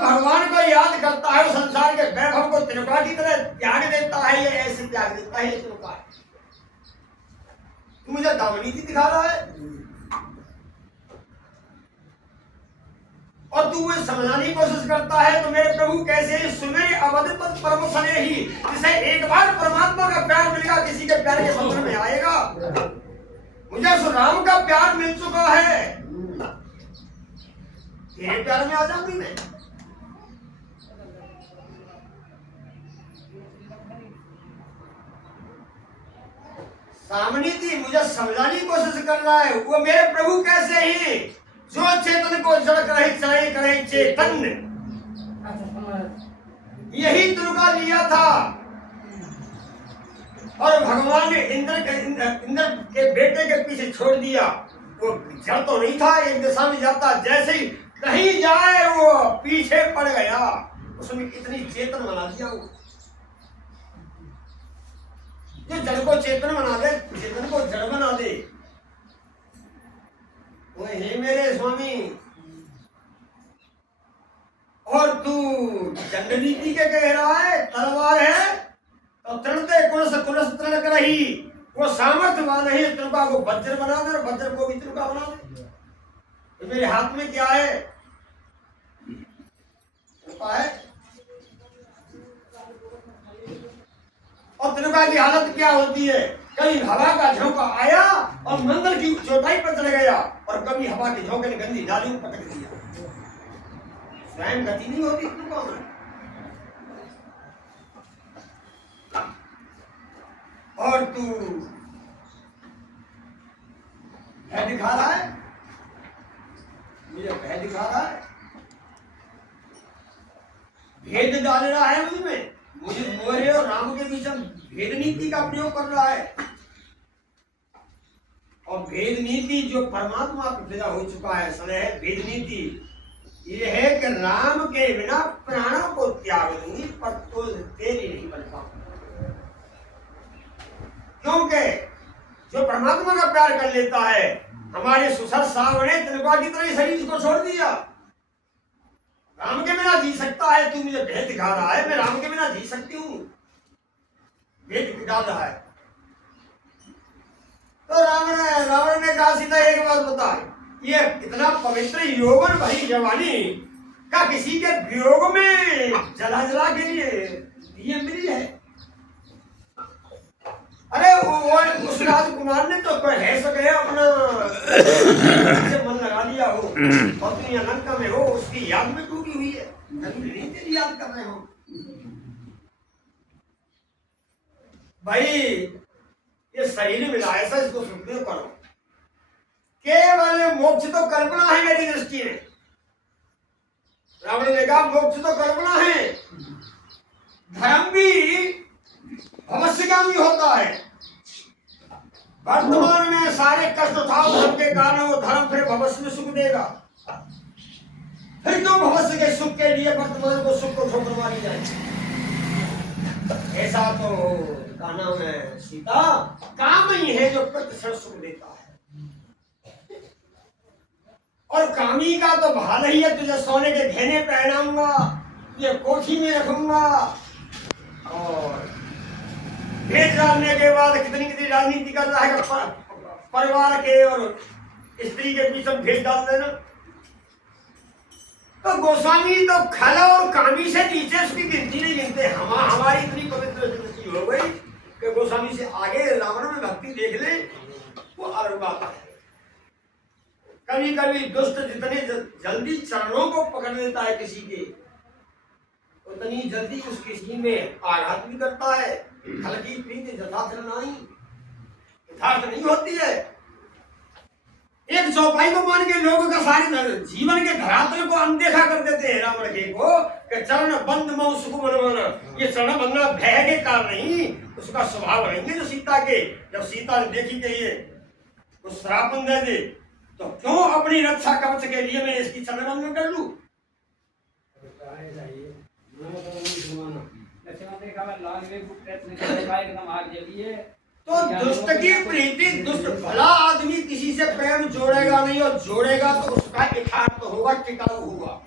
भगवान को याद करता है, वो संसार के वैभव को तिनका की तरह त्याग देता है, ये ऐसे त्याग देता है, ये तिनका है। तू मुझे दावनीति दिखा रहा है और तू मुझे समझाने की कोशिश करता है। तो मेरे प्रभु कैसे सुमेर अवध पद परम सने ही, जिसे एक बार परमात्मा का प्यार मिलेगा, किसी के प्यार के बंधन में आएगा। मुझे उस राम का प्यार मिल चुका है, तेरे प्यार में आ जाऊंगी मैं। सामने थी, मुझे समझाने की कोशिश कर रहा है। वो मेरे प्रभु कैसे ही जो चेतन को जड़ करे चढ़े करे चेतन, यही दुर्गा लिया था। और भगवान ने इंद्र के बेटे के पीछे छोड़ दिया। वो जड़ तो नहीं था, एक दिशा में जाता, जैसे ही कहीं जाए वो पीछे पड़ गया। उसने इतनी चेतन बना दिया, वो जो जड़ को चेतन बना दे, चेतन को जड़ बना दे। वो हे मेरे स्वामी, और तू दंड नीति के कह रहा है, तलवार है तो तृणते कुलस कुलस तृण करही। वो सामर्थ्यवान है, तृणका को वज्र बना दे और वज्र को भी तृणका बना दे। तो मेरे हाथ में क्या है? और तृणका की हालत क्या होती है? कहीं हवा का झोंका आया और मंदिर की चोटाई पर चढ़ गया, और कभी हवा के झोंके ने गंदी नाली में पटक दिया। स्वयं गति नहीं होती तृणका में। और तू भय दिखा रहा है, मुझे भय दिखा रहा है, भेद डाल रहा है मुझमें, मुझे मोरे और राम के बीच में भेद नीति का प्रयोग कर रहा है। और भेद नीति जो परमात्मा पैदा हो चुका है, सदैह भेद नीति ये है कि राम के बिना प्राणों को त्याग दूंगी, पर तो तेरी नहीं बन पाऊंगा। क्योंकि जो परमात्मा का प्यार कर लेता है, हमारे सुसर साहब ने तृणका की तरह शरीर को छोड़ दिया। राम के बिना जी सकता है, तू मुझे भेद दिखा रहा है, मैं राम के बिना जी सकती हूँ, भेद डाल रहा है। तो रावण ने कहा सीधा एक बात बता, ये इतना पवित्र यौवन भरी जवानी का किसी के वियोग में जला जला के लिए मिली है। अरे वो उस राजकुमार ने तो है सके अपना से मन लगा लिया हो, और तुम यहाँ लंका में हो, उसकी याद में टूटी हुई है, नहीं तेरी याद कर रहे हो भाई। ये शरीर मिला ऐसा, इसको सुनते करो। केवल मोक्ष तो कल्पना है मेरी दृष्टि में। रावण ने कहा मोक्ष तो कल्पना है, धर्म भी भविष्यगामी होता है। वर्तमान में सारे कष्ट उठाओ, धर्म के कारण वो धर्म फिर भविष्य में सुख देगा। फिर क्यों भविष्य के सुख के लिए वर्तमान को सुख को ठोकर मारी जाए? ऐसा तो का नाम है सीता, काम ही है जो प्रतिक्षण सुख देता है। और कामी का तो भाल ही है, तुझे सोने के गहने पहनाऊंगा, ये कोठी में रखूंगा, और भेद डालने के बाद कितनी राजनीति कर रहा है, परिवार के और स्त्री के बीच में भेद डाल देना। तो गोस्वामी तो खल और कामी से नीचे उसकी गिनती नहीं गिनते। हमारी इतनी पवित्र दृष्टि हो गई कि गोस्वामी से आगे रावण में भक्ति देख ले, वो अलग बात है। कभी कभी दुष्ट जितने जल्दी चरणों को पकड़ लेता है किसी के, उतनी जल्दी उस किसी में आघात भी करता है। हल्की प्रीति यथार्थ नहीं होती है। एक चौपाई को मान के लोगों का सारे जीवन के धरातल को अनदेखा कर देते हैं रावण के को, कि चरण बंद मऊ सुख मनवाना। ये चरण बंधना भय के कारण नहीं, उसका स्वभाव रहेंगे जो सीता के। जब सीता ने देखी कि ये उस श्रापन दे दे, तो क्यों अपनी रक्षा कवच के लिए मैं इसकी चरण बंधन कर लूं? तो दुष्ट की प्रीति, दुष्ट भला आदमी किसी से प्रेम जोड़ेगा नहीं, और जोड़ेगा तो उसका यथार्थ होगा, टिकाऊ होगा।